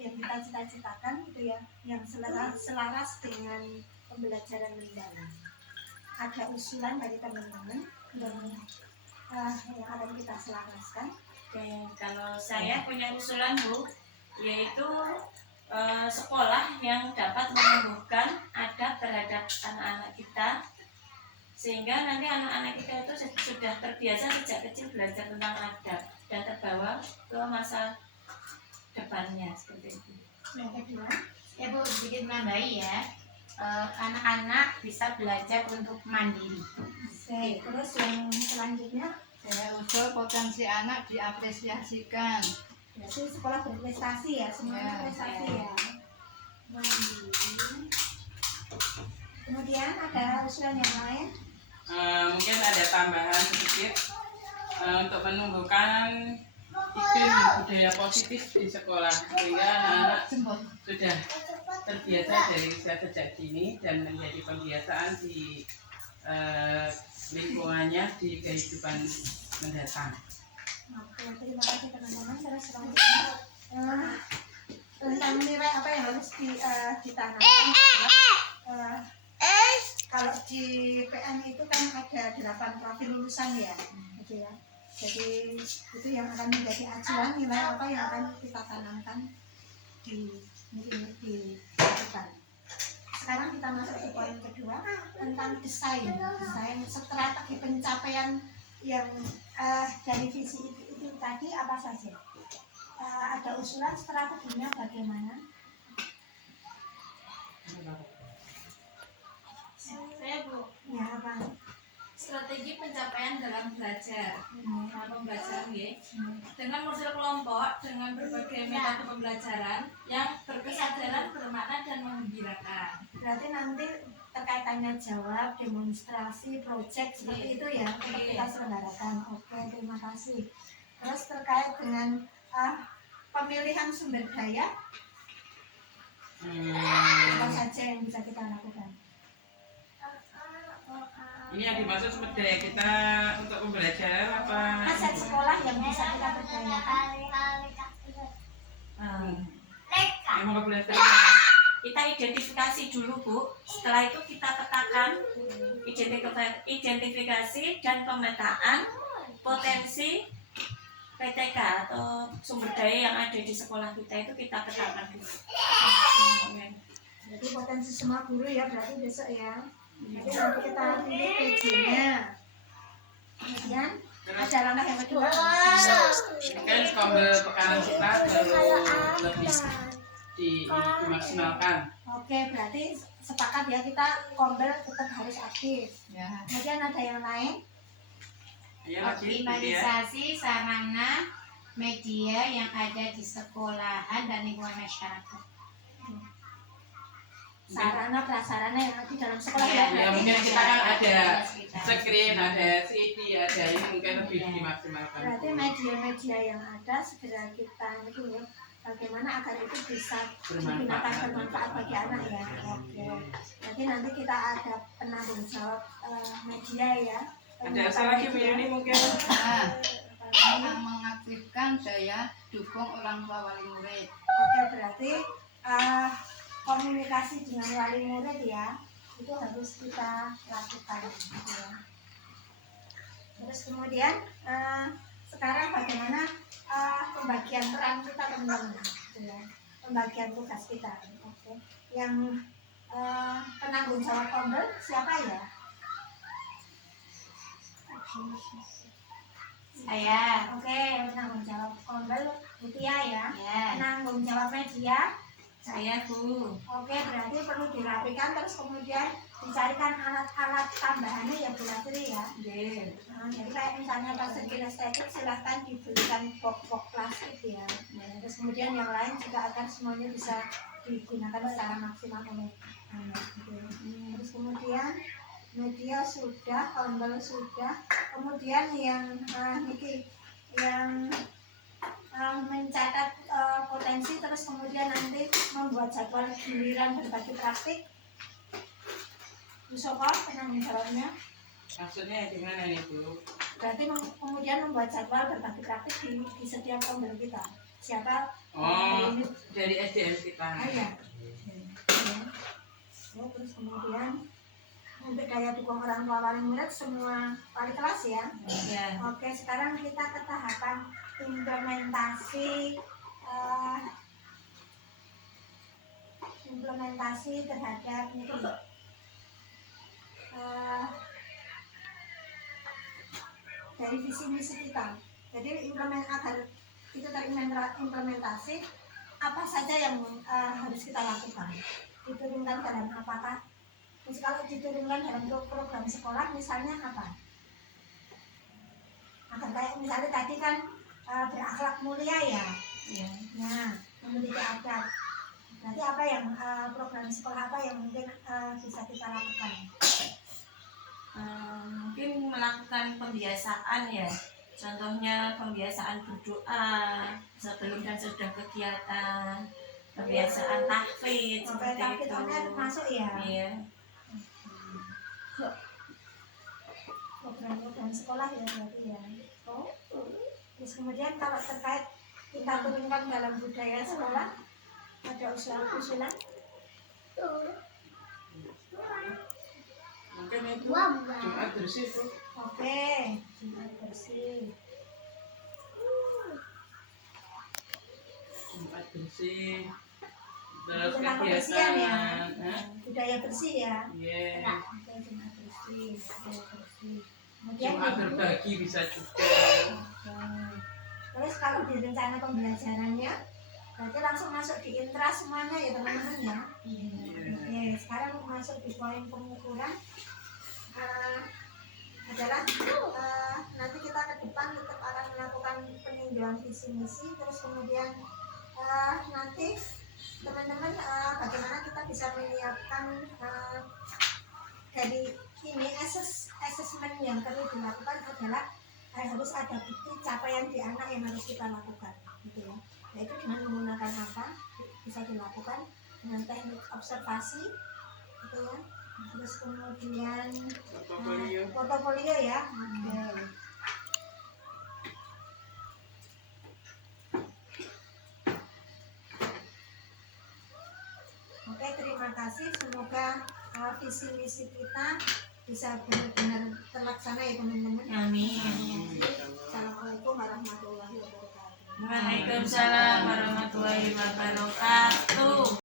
yang kita cita-citakan itu ya, yang selaras dengan pembelajaran mendalam. Ada usulan dari teman-teman dan yang akan kita selaraskan. Oke, kalau saya punya usulan Bu, yaitu sekolah yang dapat menumbuhkan adab terhadap anak-anak kita, sehingga nanti anak-anak kita itu sudah terbiasa sejak kecil belajar tentang adab dan terbawa ke masa depannya seperti itu. Yang kedua, Bu, sedikit menambahi ya, anak-anak bisa belajar untuk mandiri. oke. Terus yang selanjutnya, Saya usul potensi anak diapresiasikan. berarti sekolah berprestasi ya, semuanya prestasi ya. Mandiri. Kemudian ada usulan yang lain. Mungkin ada tambahan sedikit untuk menumbuhkan iklim budaya positif di sekolah, sehingga anak-anak sudah terbiasa dari usia sejak dini dan menjadi pembiasaan di lingkungannya di kehidupan mendatang. Oke, terima kasih teman-teman. Terus selanjutnya tentang nilai apa yang harus ditanamkan. Kalau di PN itu kan ada 8 profil lulusan ya, gitu ya. Jadi itu yang akan menjadi acuan nilai apa yang akan kita tanamkan di depan. Sekarang kita masuk ke poin kedua tentang desain strategi pencapaian yang dari visi itu tadi apa saja. Ada usulan strateginya bagaimana? Saya Bu, Ya apa? strategi pencapaian dalam belajar, dalam pembelajaran ya, dengan model kelompok, dengan berbagai metode pembelajaran yang berkesadaran, bermakna dan menggembirakan. Berarti nanti terkaitannya jawab, demonstrasi, project seperti itu ya untuk kita selenggarakan. Oke, terima kasih. Terus terkait dengan pemilihan sumber daya, apa saja yang bisa kita lakukan? Ini yang dimaksud sumber daya kita untuk pembelajaran apa? Aset sekolah yang bisa kita berdayakan. Yang mau belajar. Kita identifikasi dulu Bu, setelah itu kita petakan identifikasi dan pemetaan potensi PTK atau sumber daya yang ada di sekolah kita itu kita petakan dulu. Jadi potensi semua guru ya berarti besok ya. Jadi nanti kita pilih PJ-nya. Kemudian ada langkah yang kedua. Mungkin kombel pekanan kita perlu lebih dimaksimalkan. Oke, berarti sepakat ya kita kombel tetap harus aktif. Ya. Kemudian ada yang lain. Optimalisasi sarana media yang ada di sekolahan dan lingkungan masyarakat. Sarana prasarana yang ada di dalam sekolah Ya, ya. Mungkin kita kan ada screen, ada CD, ada ini mungkin lebih dimaksimalkan. Berarti media-media yang ada segera kita ya, bagaimana agar itu bisa digunakan bermanfaat bagi anak ya. Oke. Jadi nanti kita ada penanggung jawab media ya. Ada lagi ini mungkin Yang mengaktifkan daya dukung orang tua wali murid. Oke, berarti komunikasi dengan wali murid ya itu harus kita lakukan gitu ya. Terus kemudian sekarang bagaimana pembagian peran kita teman-teman gitu ya. Pembagian tugas kita. Oke. Yang penanggung jawab kombel siapa ya? Saya. Oke, yang penanggung jawab kombel Mutia ya. Ya. Penanggung jawab media. Saya Bu. Oke, berarti perlu dirapikan terus kemudian dicarikan alat-alat tambahannya ya Bu Latri ya. Nah, jadi kayak misalnya pasir kinestetik silahkan dibelikan box-box plastik ya. Terus kemudian yang lain juga agar semuanya bisa digunakan secara maksimal oleh anak. Terus kemudian media sudah, kombel sudah, kemudian yang yang mencatat potensi terus kemudian nanti membuat jadwal giliran berbagi praktik. Bu Soko, penanggung jawabnya. maksudnya gimana nih Bu? Berarti kemudian membuat jadwal berbagi praktik di setiap kombel kita. siapa Oh, dari SDM kita. ya. Ya, terus kemudian untuk daya dukung orang tua wali murid semua wali kelas ya. Ya. Oke, sekarang kita ke tahapan implementasi terhadap ini dari visi misi kita. Jadi agar itu terimplementasi, apa saja yang harus kita lakukan. Diturunkan dalam apakah? Kalau diturunkan dalam program sekolah misalnya apa? Agar kayak misalnya tadi kan berakhlak mulia ya. Ya. Nah, memiliki adab. Nanti apa yang program sekolah apa yang mungkin bisa kita lakukan? Mungkin melakukan pembiasaan ya. Contohnya pembiasaan berdoa sebelum dan sesudah kegiatan, pembiasaan tahfidz Sampai seperti tapi itu. online masuk ya. Iya. Program sekolah ya berarti ya. Oh. Terus kemudian kalau terkait kita turunkan dalam budaya sekolah ada usulan. Mungkin itu Jumat bersih itu. Oke, Jumat bersih. Jumat bersih. Terus Tentang kebersihan ya. kegiatan. Budaya bersih ya. Iya. Oke, Jumat bersih, budaya bersih. Kemudian Jumat Ibu, berbagi bisa juga. oke. Terus kalau di rencana pembelajarannya berarti langsung masuk di intra semuanya ya teman-teman ya. Oke, sekarang masuk di poin pengukuran adalah nanti kita ke depan tetap akan melakukan peninjauan visi misi, terus kemudian nanti teman-teman bagaimana kita bisa menyiapkan dari ini assessment yang perlu dilakukan adalah harus ada bukti capaian di anak yang harus kita lakukan gitu ya. Yaitu dengan menggunakan apa bisa dilakukan dengan teknik observasi gitu ya. Terus kemudian portofolio ya. Oke, terima kasih. Semoga visi misi kita bisa benar-benar terlaksana ya teman-teman. Amin. Assalamualaikum warahmatullahi wabarakatuh. Waalaikumsalam warahmatullahi wabarakatuh.